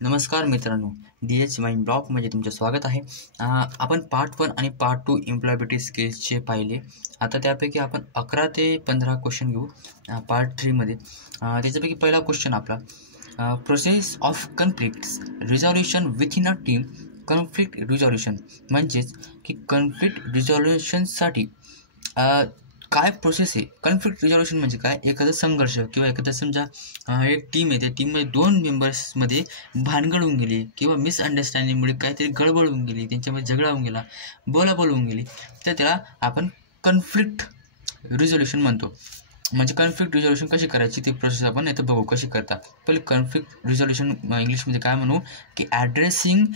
नमस्कार मित्रांनो, DH mind ब्लॉगमध्ये तुमचं स्वागत आहे. आपण पार्ट 1 आणि पार्ट 2 एम्प्लॉयबिलिटी स्किल्सचे पाहिले. आता त्यापैकी आपण 11 ते 15 क्वेश्चन घेऊ पार्ट 3मध्ये. त्याच्यापैकी पहिला क्वेश्चन आपला, process of conflicts resolution within a team. Conflict resolution म्हणजेच की कन्फ्लिक्ट रिझॉल्युशनसाठी काय प्रोसेस आहे. कन्फ्लिक्ट रिझॉल्युशन म्हणजे काय, एखादा संघर्ष किंवा एखादा समजा एक टीम आहे, त्या टीममध्ये 2 मेंबर्समध्ये भानगड होऊन गेली किंवा मिसअंडरस्टँडिंगमुळे काहीतरी गडबड होऊन गेली, त्यांच्यामध्ये झगडा होऊन गेला, बोलाबोल होऊन गेली, तर त्याला आपण कन्फ्लिक्ट रिझॉल्युशन म्हणतो. म्हणजे कन्फ्लिक्ट रिझॉल्युशन कशी करायची ती प्रोसेस आपण इथं बघू कशी करतात. पहिले कन्फ्लिक्ट रिझॉल्युशन इंग्लिशमध्ये काय म्हणू की addressing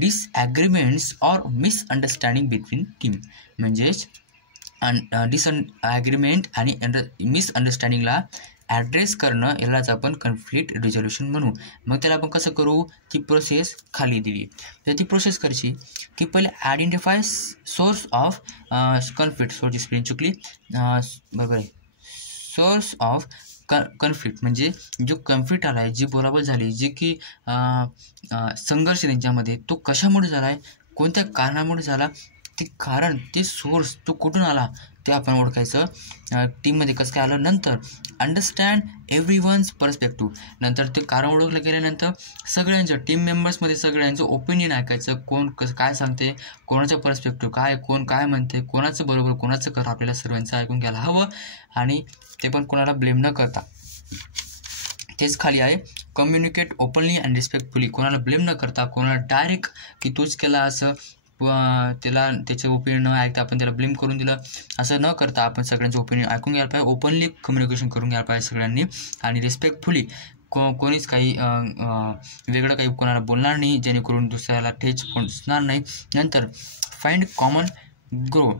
disagreements or misunderstanding between team. म्हणजेच डिसॲग्रीमेंट आणि मिसअंडरस्टँडिंगला ॲड्रेस करणं, यालाच आपण कन्फ्लिक्ट रिझॉल्युशन म्हणू. मग त्याला आपण कसं करू, ती प्रोसेस खाली दिली. तर ती प्रोसेस करायची की पहिले आयडेंटिफाय सोर्स ऑफ कन्फ्लिक्ट. सोर्सची स्पेलिंग चुकली, बरोबर आहे. सोर्स ऑफ कन्फ्लिक्ट म्हणजे जो कन्फ्लिक्ट आला आहे, जी बोलाबोल झाली, जी की संघर्ष त्यांच्यामध्ये, तो कशामुळे झाला आहे, कोणत्या कारणामुळे झाला, ते कारण, ते सोर्स, तो कुठून आला ते आपण ओळखायचं. टीममध्ये कसं काय आलं. नंतर अंडरस्टँड एव्हरीवन्स पर्स्पेक्टिव्ह. नंतर ते कारण ओळखलं गेल्यानंतर सगळ्यांचं टीम मेंबर्समध्ये सगळ्यांचं ओपिनियन ऐकायचं. कोण कसं काय सांगते, कोणाचं पर्स्पेक्टिव्ह काय, कोण काय म्हणते, कोणाचं बरोबर कोणाचं खरं, आपल्याला सर्वांचं ऐकून घ्यायला हवं. आणि ते पण कोणाला ब्लेम न करता. तेच खाली आहे कम्युनिकेट ओपनली अँड रिस्पेक्टफुली. कोणाला ब्लेम न करता, कोणाला डायरेक्ट की तूच केला असं, त्याला त्याचे ओपिनियन न ऐकता आपण त्याला ब्लेम करून दिलं, असं न करता आपण सगळ्यांचं ओपिनियन ऐकून घ्यायला पाहिजे. ओपनली कम्युनिकेशन करून घ्यायला पाहिजे सगळ्यांनी. आणि रिस्पेक्टफुली कोणीच काही वेगळं काही कोणाला बोलणार नाही, जेणेकरून दुसऱ्याला ठेच पोचणार नाही. नंतर फाइंड कॉमन ग्रो.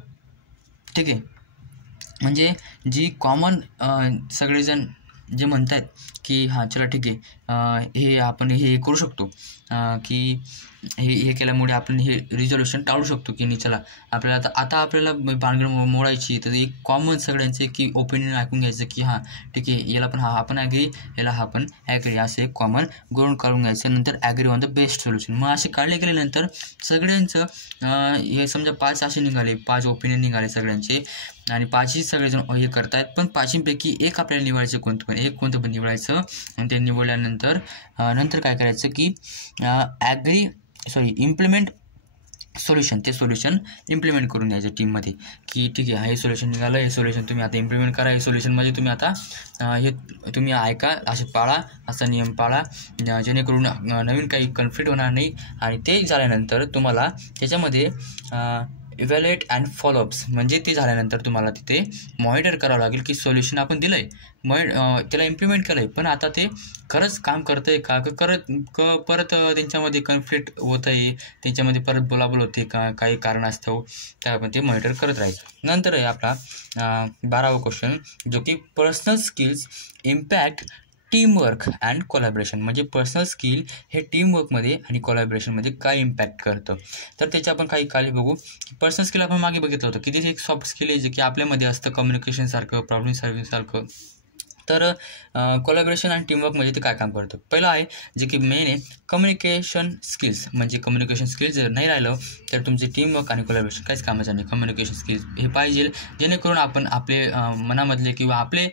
ठीक आहे, म्हणजे जी कॉमन सगळेजण जे म्हणत आहेत की हां चला ठीक आहे, हे आपण हे करू शकतो, की हे केल्यामुळे आपण हे रिझॉल्युशन टाळू शकतो, की नाही चला आपल्याला आता आपल्याला भानगड मोडायची, तर एक कॉमन सगळ्यांचे की ओपिनियन ऐकून घ्यायचं की हां ठीक आहे, याला पण हा आपण ॲग्री, याला हा पण ॲग्री, असं एक कॉमन ग्राउंड काढून घ्यायचं. नंतर agree on the best solution. मग असे काढले गेल्यानंतर सगळ्यांचं हे समजा 5 असे निघाले, 5 ओपिनियन निघाले सगळ्यांचे, आणि 5ही सगळेजण हे करतायत, पण 5पैकी एक आपल्याला निवडायचं, कोणतं पण निवडायचं. आणि ते निवडल्यानंतर नंतर काय करायचं की इम्प्लिमेंट सोल्युशन. ते सोल्युशन इम्प्लिमेंट करून द्यायचं टीममध्ये, की ठीक आहे हे सोल्युशन निघालं, हे सोल्युशन तुम्ही आता इम्प्लिमेंट करा. हे सोल्युशनमध्ये तुम्ही आता हे तुम्ही ऐका, असे पाळा, असा नियम पाळा, जेणेकरून नवीन काही कन्फ्लिक्ट होणार नाही. आणि ते झाल्यानंतर तुम्हाला त्याच्यामध्ये इव्हॅल्युएट अँड फॉलोअप्स, म्हणजे ते झाल्यानंतर तुम्हाला तिथे मॉनिटर करावं लागेल की सोल्युशन आपण दिलं आहे, त्याला इम्प्लिमेंट केलं आहे, पण आता ते खरंच काम करतं आहे का, परत त्यांच्यामध्ये कन्फ्लिक्ट होतं आहे, त्यांच्यामध्ये परत बोलाबोल होते का, काही कारणास्तव, त्या आपण ते मॉनिटर करत राहायचं. नंतर आहे आपला 12वा क्वेश्चन, जो की personal skills impact teamwork and collaboration. म्हणजे पर्सनल स्किल हे टीमवर्कमध्ये आणि कोलॅबरेशनमध्ये काय इम्पॅक्ट करतं. तर त्याचे आपण काही खाली बघू. पर्सनल स्किल आपण मागे बघितलं होतं की ते एक सॉफ्ट स्किल आहे, जे की आपल्यामध्ये असतं, कम्युनिकेशनसारखं, प्रॉब्लेम सॉल्व्हिंगसारखं. तर कोलॅबरेशन आणि टीमवर्कमध्ये ते काय काम करतं. पहिलं आहे जे की मेन आहे कम्युनिकेशन स्किल्स. म्हणजे कम्युनिकेशन स्किल्स जर नाही राहिलं तर तुमचे टीमवर्क आणि कोलॅबरेशन काहीच कामाचं नाही. कम्युनिकेशन स्किल्स हे पाहिजे, जेणेकरून आपण आपले मनामधले किंवा आपले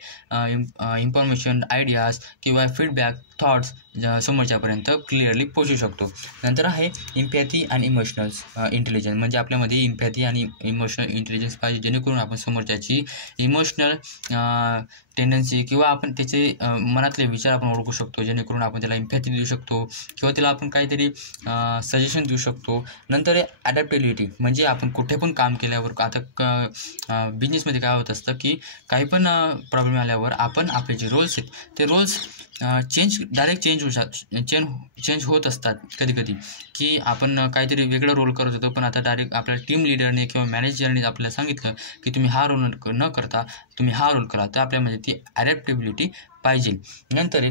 इन्फॉर्मेशन, आयडियाज किंवा फीडबॅक, थॉट्स समोरच्यापर्यंत क्लिअरली पोचू शकतो. नंतर आहे इम्पॅथी आणि इमोशनल इंटेलिजन्स. म्हणजे आपल्यामध्ये इम्पॅथी आणि इमोशनल इंटेलिजन्स पाहिजे, जेणेकरून आपण समोरच्याची इमोशनल टेंडन्सी किंवा आपण त्याचे मनातले विचार आपण ओळखू शकतो, जेणेकरून आपण त्याला इम्पॅथी देऊ शकतो किंवा त्याला आपण काहीतरी सजेशन देऊ शकतो. नंतर आहे ॲडॅप्टेबिलिटी. म्हणजे आपण कुठे पण काम केल्यावर, आता बिझनेसमध्ये काय होत असतं की काही पण प्रॉब्लेम आल्यावर आपण आपले जे रोल्स आहेत ते रोल्स चेंज होत असतात कधी कधी, की आपण काहीतरी वेगळं रोल करत होतो, पण आता डायरेक्ट आपल्या टीम लिडरने किंवा मॅनेजरने आपल्याला सांगितलं की तुम्ही हा रोल न करता तुम्ही हा रोल करा. तर आपल्यामध्ये ती ॲडॅप्टेबिलिटी पाहिजे. नंतर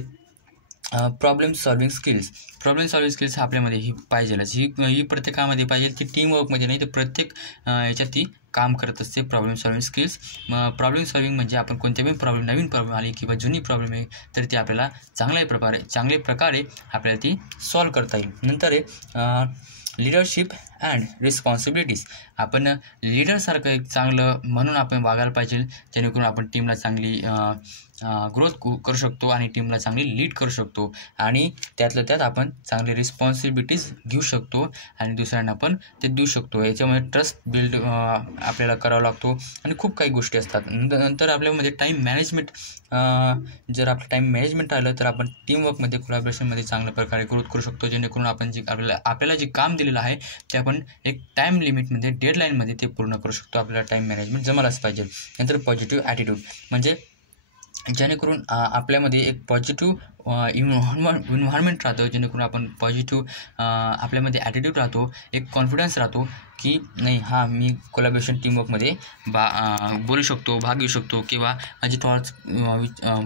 प्रॉब्लेम सॉल्विंग स्किल्स आपल्यामध्ये ही पाहिजेलच, ही प्रत्येकामध्ये पाहिजे, ती टीमवर्कमध्ये नाही तर प्रत्येक याच्यात ती काम करत असते. Problem solving skills, problem solving म्हणजे आपण कोणत्याही नवीन प्रॉब्लेम आली किंवा जुनी प्रॉब्लेम आहे तर ती आपल्याला चांगल्या प्रकारे आपल्याला ती सॉल्व करता येईल. नंतर आहे लीडरशिप अँड रिस्पॉन्सिबिलिटीज. आपण लीडरसारखं एक चांगलं म्हणून आपण वागायला पाहिजे, जेणेकरून आपण टीमला चांगली ग्रोथ करू शकतो आणि टीमला चांगली लीड करू शकतो आणि त्यातल्या त्यात आपण चांगले रिस्पॉन्सिबिलिटीज घेऊ शकतो आणि दुसऱ्यांना पण ते देऊ शकतो. याच्यामध्ये ट्रस्ट बिल्ड आपल्याला करावा लागतो आणि खूप काही गोष्टी असतात. नंतर आपल्यामध्ये टाईम मॅनेजमेंट, जर आपलं टाईम मॅनेजमेंट आलं तर आपण टीमवर्कमध्ये कोलॅबोरेशनमध्ये चांगल्या प्रकारे ग्रोथ करू शकतो, जेणेकरून आपण आपल्याला जे काम दिलेलं आहे ते आपण एक टाईम लिमिटमध्ये डेडलाईनमध्ये ते पूर्ण करू शकतो. आपल्याला टाईम मॅनेजमेंट जमायलाच पाहिजे. नंतर पॉझिटिव्ह ॲटिट्यूड म्हणजे जेणेकरून आपल्यामध्ये एक पॉझिटिव्ह इन्व्हायरमेंट राहतं, जेणेकरून आपण पॉझिटिव्ह आपल्यामध्ये ॲटिट्यूड राहतो, एक कॉन्फिडन्स राहतो की नाही मी कोलॅबोरेशन टीमवर्कमध्ये बोलू शकतो, भाग घेऊ शकतो किंवा माझी थॉट्स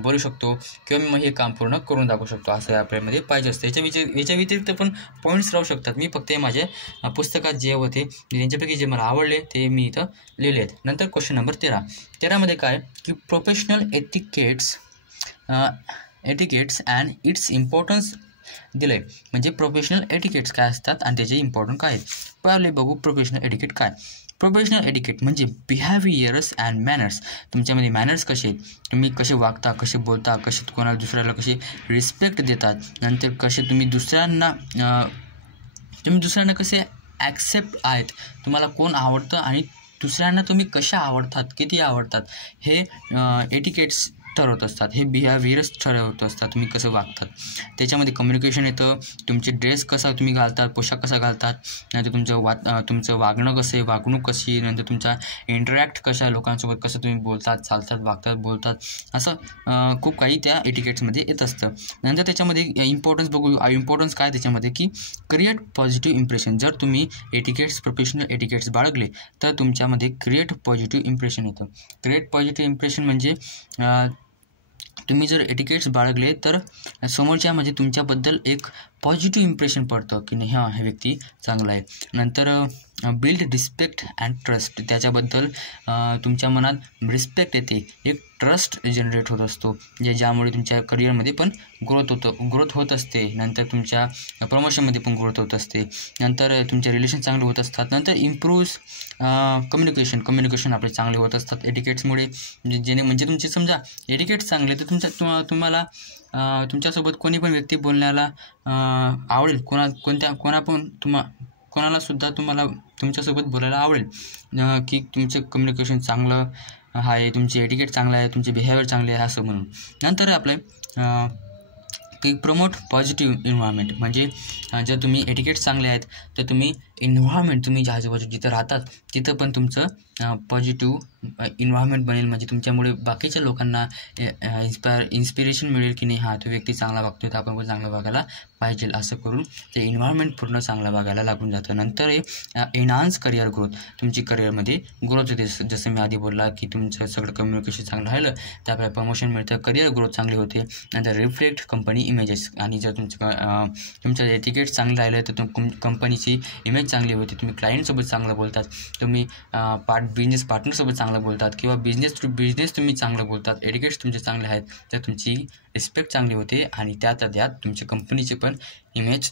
बोलू शकतो किंवा मग हे काम पूर्ण करून दाखवू शकतो, असं आपल्यामध्ये पाहिजे असतं. याच्या व्यतिरिक्त पण पॉईंट्स राहू शकतात. मी फक्त माझ्या पुस्तकात जे होते त्यांच्यापैकी जे मला आवडले ते मी इथं लिहिले आहेत. नंतर क्वेश्चन नंबर 13 काय की professional etiquettes and it's importance दिलं आहे. म्हणजे प्रोफेशनल एटिकेट्स काय असतात आणि त्याचे इम्पॉर्टंट काय आहेत. पहिले बघू प्रोफेशनल एटिकेट काय. प्रोफेशनल एटिकेट म्हणजे बिहेवियर्स अँड मॅनर्स. तुमच्यामध्ये मॅनर्स कसे आहेत, तुम्ही कसे वागता, कसे बोलता, कसे कोणाला दुसऱ्याला कसे रिस्पेक्ट देतात, नंतर कसे तुम्ही दुसऱ्यांना कसे ॲक्सेप्ट आहेत, तुम्हाला कोण आवडतं आणि दुसऱ्यांना तुम्ही कशा आवडतात, किती आवडतात, हे एटिकेट्स ठरवत असतात. हे बिहेवियर्स ठरवत असतात, तुम्ही कसं वागतात. त्याच्यामध्ये कम्युनिकेशन येतं, तुमचे ड्रेस कसा तुम्ही घालतात, पोशाख कसा घालतात, नंतर तुमचं वागणं कसं आहे, वागणूक कशी, नंतर तुमचा इंटरॅक्ट कशा लोकांसोबत कसं तुम्ही बोलतात, चालतात, वागतात, बोलतात, असं खूप काही त्या एटिकेट्समध्ये येत असतं. नंतर त्याच्यामध्ये इम्पॉर्टन्स बघू. इम्पॉर्टन्स काय त्याच्यामध्ये की क्रिएट पॉझिटिव्ह इम्प्रेशन. जर तुम्ही प्रोफेशनल एटिकेट्स बाळगले तर तुमच्यामध्ये क्रिएट पॉझिटिव्ह इम्प्रेशन येतं. क्रिएट पॉझिटिव्ह इम्प्रेशन म्हणजे तुम्ही जर एटिकेट्स बाळगले तर समोरच्या म्हणजे तुमच्याबद्दल एक पॉझिटिव्ह इम्प्रेशन पडतं की नाही हा व्यक्ती चांगला आहे. नंतर बिल्ड रिस्पेक्ट अँड ट्रस्ट. त्याच्याबद्दल तुमच्या मनात रिस्पेक्ट येते, एक ट्रस्ट जनरेट होत असतो, ज्यामुळे तुमच्या करिअरमध्ये पण ग्रोथ होत असते. नंतर तुमच्या प्रमोशनमध्ये पण ग्रोथ होत असते. नंतर तुमचे रिलेशन चांगले होत असतात. नंतर इम्प्रूव्ह कम्युनिकेशन आपले चांगले होत असतात एटिकेट्समुळे. म्हणजे तुमचे समजा एटिकेट्स चांगले तर तुम्हाला तुमच्यासोबत कोणी पण व्यक्ती बोलण्याला आवडेल, कोणालासुद्धा तुम्हाला तुमच्यासोबत बोलायला आवडेल की तुमचं कम्युनिकेशन चांगलं आहे, तुमचे एटिकेट चांगलं आहे, तुमचे बिहेवियर चांगले आहे असं म्हणून. नंतर आपलं की प्रमोट पॉझिटिव्ह इन्व्हायरमेंट. म्हणजे जर तुम्ही एटिकेट्स चांगले आहेत तर तुम्ही इन्व्हायरमेंट, तुम्ही ज्या आजूबाजू जिथं राहतात तिथं पण तुमचं पॉझिटिव्ह इन्व्हायरमेंट बनेल. म्हणजे तुमच्यामुळे बाकीच्या लोकांना इन्स्पिरेशन मिळेल की नाही तो व्यक्ती चांगला वागतो तर आपण पण चांगलं वागायला पाहिजे, असं करून ते इन्व्हायरमेंट पूर्ण चांगलं वागायला लागून जातं. नंतर एनहान्स करिअर ग्रोथ. तुमची करिअरमध्ये ग्रोथ होते. जसं मी आधी बोलला की तुमचं सगळं कम्युनिकेशन चांगलं राहिलं तर आपल्याला प्रमोशन मिळतं, करिअर ग्रोथ चांगली होते. नंतर रिफ्लेक्ट कंपनी इमेजेस. आणि जर तुमचं एटिकेट्स चांगलं राहिलं तर कंपनीची इमेज चांगली होते. तुम्ही क्लायंटसोबत चांगलं बोलतात, तुम्ही बिझनेस पार्टनरसोबत चांगलं बोलतात किंवा बिझनेस टू बिझनेस तुम्ही चांगलं बोलतात, एटिकेट्स तुमचे चांगले आहेत तर तुमची रिस्पेक्ट चांगली होते आणि त्यात तुमच्या कंपनीची पण इमेज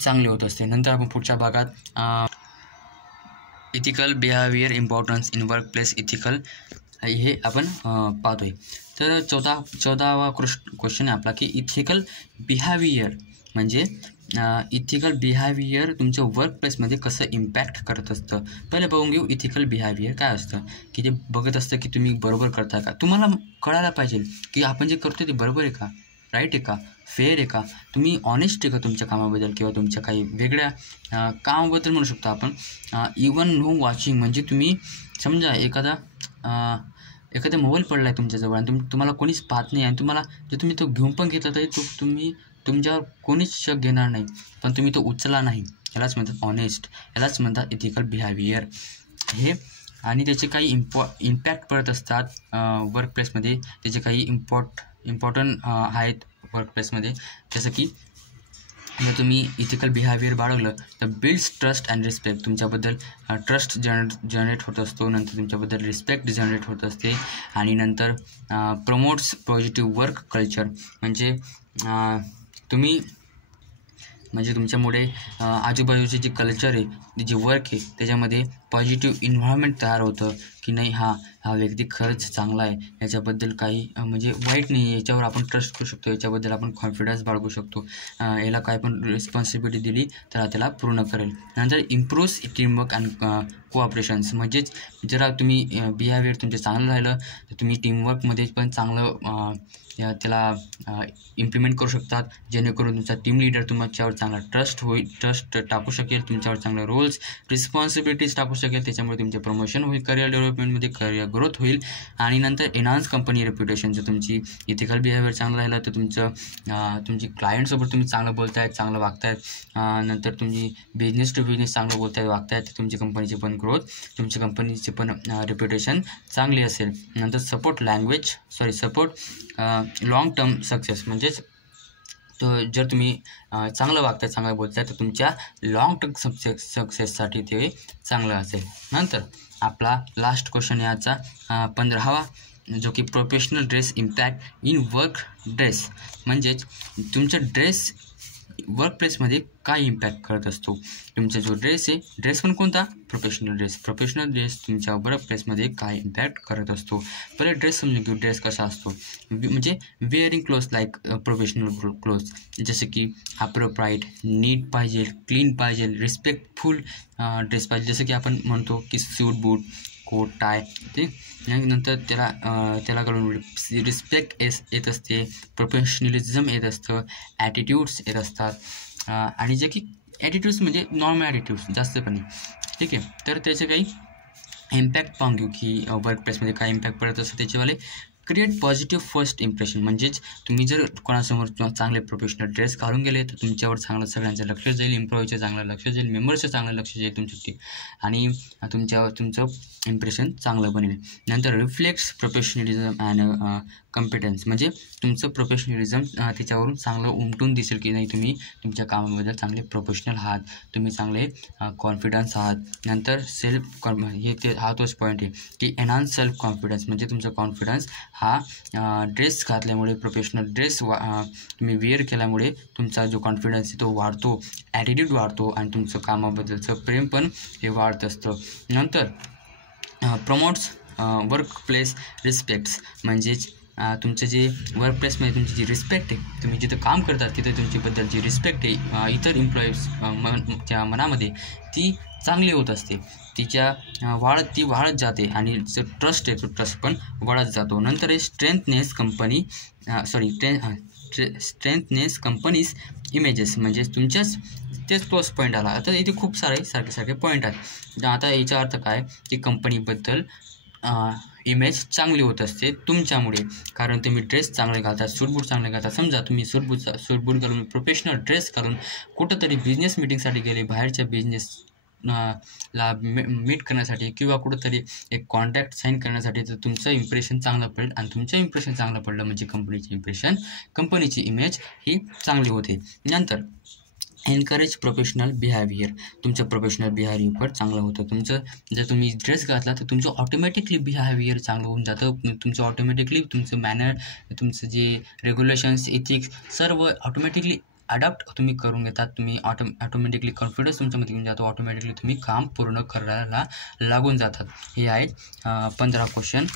चांगली होत असते. नंतर आपण पुढच्या भागात ethical behaviour importance in work place ethical हे आपण पाहतोय. तर 14वा क्वेश्चन आहे आपला की इथिकल बिहेवियर म्हणजे इथिकल बिहेवियर तुमच्या वर्क प्लेसमध्ये कसं इम्पॅक्ट करत असतं. पहिले बघून घेऊ इथिकल बिहेवियर काय असतं. की ते बघत असतं की तुम्ही बरोबर करता का. तुम्हाला कळायला पाहिजे की आपण जे करतो ते बरोबर आहे का, राईट आहे का, फेअर आहे का, तुम्ही ऑनेस्ट आहे का तुमच्या कामाबद्दल किंवा तुमच्या काही वेगळ्या कामाबद्दल म्हणू शकतो आपण. इवन नो वॉचिंग म्हणजे तुम्ही समजा एखादा मोबाईल पडला आहे तुमच्याजवळ आणि तुम्हाला कोणीच पाहत नाही आणि तुम्हाला जर तुम्ही तो घेऊन पण घेतला तरी तुमच्यावर कोणीच शक घेणार नाही, पण तुम्ही तो उचलला नाही. यालाच म्हणतात ऑनेस्ट, यालाच म्हणतात इथिकल बिहेवियर हे. आणि त्याचे काही इम्पॅक्ट पडत असतात वर्क प्लेसमध्ये. त्याचे काही इम्पॉर्टंट आहेत वर्कप्लेसमध्ये. जसं की जर तुम्ही इथिकल बिहेवियर बाळगलं तर बिल्ड्स ट्रस्ट अँड रिस्पेक्ट, तुमच्याबद्दल ट्रस्ट जनरेट होत असतो, नंतर तुमच्याबद्दल रिस्पेक्ट जनरेट होत असते, आणि नंतर प्रमोट्स पॉझिटिव्ह वर्क कल्चर, म्हणजे तुम्ही म्हणजे तुमच्यामुळे आजूबाजूचे जे कल्चर आहे, जे वर्क आहे, त्याच्यामध्ये पॉझिटिव्ह इन्व्हायरमेंट तयार होतं की नाही हा व्यक्ती खरंच चांगला आहे, याच्याबद्दल काही म्हणजे वाईट नाही आहे, याच्यावर आपण ट्रस्ट करू शकतो, याच्याबद्दल आपण कॉन्फिडन्स बाळगू शकतो, याला काय पण रिस्पॉन्सिबिलिटी दिली तर त्याला पूर्ण करेल. नंतर इम्प्रूव्स टीमवर्क अँड कोऑपरेशन्स, म्हणजेच जरा तुम्ही बिहेवियर तुमचं चांगलं राहिलं तर तुम्ही टीमवर्कमध्ये पण चांगलं त्याला इम्प्लिमेंट करू शकतात, जेणेकरून तुमचा टीम लीडर तुमच्यावर चांगला ट्रस्ट टाकू शकेल, तुमच्यावर चांगले रोल्स रिस्पॉन्सिबिलिटीज टाकू शकेल, त्याच्यामुळे तुमचे प्रमोशन होईल, करिअर डेव्हलपमेंटमध्ये करिअर ग्रोथ होईल. आणि नंतर एनहान्स कंपनी रेप्युटेशन, जर तुमची इथिकल बिहेवियर चांगलं राहिलं तर तुमची क्लायंटसोबत तुम्ही चांगलं बोलतायत, चांगलं वागतायत, नंतर तुम्ही बिझनेस टू बिझनेस चांगलं बोलतायत, वागतायत, तुमची कंपनीची पण ग्रोथ, तुमच्या कंपनीची पण रेप्युटेशन चांगली असेल. नंतर सपोर्ट लॉंग टर्म सक्सेस, म्हणजेच जर तुम्ही चांगलं वागताय, चांगलं बोलताय तर तुमच्या लॉंग टर्म सक्सेससाठी ते चांगलं असेल. नंतर आपला लास्ट क्वेश्चन याचा 15वा, जो की professional dress impact in work dress, म्हणजेच तुमचा ड्रेस वर्क प्लेसमध्ये काय इम्पॅक्ट करत असतो. तुमचा जो ड्रेस आहे, ड्रेस पण कोणता, प्रोफेशनल ड्रेस तुमच्या वर्क प्लेसमध्ये काय इम्पॅक्ट करत असतो. पहिले ड्रेस समजून घेऊ, ड्रेस कसा असतो, म्हणजे wearing clothes like professional clothes, जसे की अप्रोप्राईट, नीट पाहिजे, क्लीन पाहिजे, रिस्पेक्टफुल ड्रेस पाहिजे, जसं की आपण म्हणतो की सूट बूट, कोट टाय, ते नंतर त्याला करून रिस्पेक्ट येत असते, प्रोफेशनलिझम येत असतं, ॲटिट्यूड्स येत असतात, आणि जे की ॲटिट्यूड्स म्हणजे नॉर्मल ॲटिट्यूड्स, जास्त पण नाही, ठीक आहे. तर त्याचे काही इम्पॅक्ट पाहून घेऊ की वर्क प्लेसमध्ये काय इम्पॅक्ट पडत असतं त्याच्यावाले. क्रिएट पॉझिटिव्ह फर्स्ट इम्प्रेशन, म्हणजेच तुम्ही जर कोणासमोर चांगले प्रोफेशनल ड्रेस घालून गेले तर तुमच्यावर चांगलं सगळ्यांचं लक्ष जाईल, एम्प्लॉईचं चांगलं लक्ष जाईल, मेंबर्सचं चांगलं लक्ष जाईल तुमच्यासाठी, आणि तुमचं इम्प्रेशन चांगलं बनेल. नंतर रिफ्लेक्ट्स प्रोफेशनलिझम अँड कॉम्पिटन्स, म्हणजे तुमचं प्रोफेशनलिझम त्याच्यावरून चांगलं उमटून दिसेल की नाही तुम्ही तुमच्या कामाबद्दल चांगले प्रोफेशनल आहात, तुम्ही चांगले कॉन्फिडन्स आहात. नंतर हा तोच पॉईंट आहे की एनहान्स सेल्फ कॉन्फिडन्स, म्हणजे तुमचा कॉन्फिडन्स हा ड्रेस घातल्यामुळे, प्रोफेशनल ड्रेस तुम्ही वेअर केल्यामुळे तुमचा जो कॉन्फिडन्स आहे तो वाढतो, ॲटिट्यूड वाढतो, आणि तुमचं कामाबद्दलचं प्रेम पण हे वाढत असतं. नंतर प्रमोट्स वर्क प्लेस रिस्पेक्ट्स, म्हणजेच तुमचं जे वर्क प्लेसमध्ये तुमची जी रिस्पेक्ट आहे, तुम्ही जिथं काम करतात तिथे तुमच्याबद्दल जी रिस्पेक्ट आहे इतर एम्प्लॉईजच्या मनामध्ये, ती चांगली होत असते, ती वाढत जाते, आणि जो ट्रस्ट आहे तो ट्रस्ट पण वाढत जातो. नंतर आहे स्ट्रेंथनेस कंपनीज इमेजेस, म्हणजे तोच पॉईंट आला. आता इथे खूप सारखे पॉईंट आहेत. आता याचा अर्थ काय की कंपनीबद्दल इमेज चांगली होत असते तुमच्यामुळे, कारण तुम्ही ड्रेस चांगले घालतात, सूटबूट चांगले घालतात. समजा तुम्ही सूटबूट घालून, प्रोफेशनल ड्रेस घालून कुठंतरी बिझनेस मीटिंगसाठी गेले, बाहेरच्या बिझनेस ला मीट करण्यासाठी किंवा कुठंतरी एक कॉन्ट्रॅक्ट साईन करण्यासाठी, तर तुमचं इम्प्रेशन चांगलं पडेल, आणि तुमचं इम्प्रेशन चांगलं पडलं म्हणजे कंपनीची इमेज ही चांगली होते. नंतर एनकरेज प्रोफेशनल बिहेवियर, तुमचं प्रोफेशनल बिहेवियर चांगलं होतं. जर तुम्ही ड्रेस घातला तर तुमचं ऑटोमॅटिकली बिहेवियर चांगलं होऊन जातं, तुमचं ऑटोमॅटिकली तुमचं मॅनर, तुमचं जे रेग्युलेशन्स, इथिक्स सर्व ऑटोमॅटिकली अडॉप्ट तुम्ही करून घेतात, तुम्ही ऑटोमॅटिकली कॉन्फिडन्स तुमच्यामध्ये येऊन जातो, ऑटोमॅटिकली तुम्ही काम पूर्ण करायला लागून जातात. हे आहेत 15 क्वेश्चन.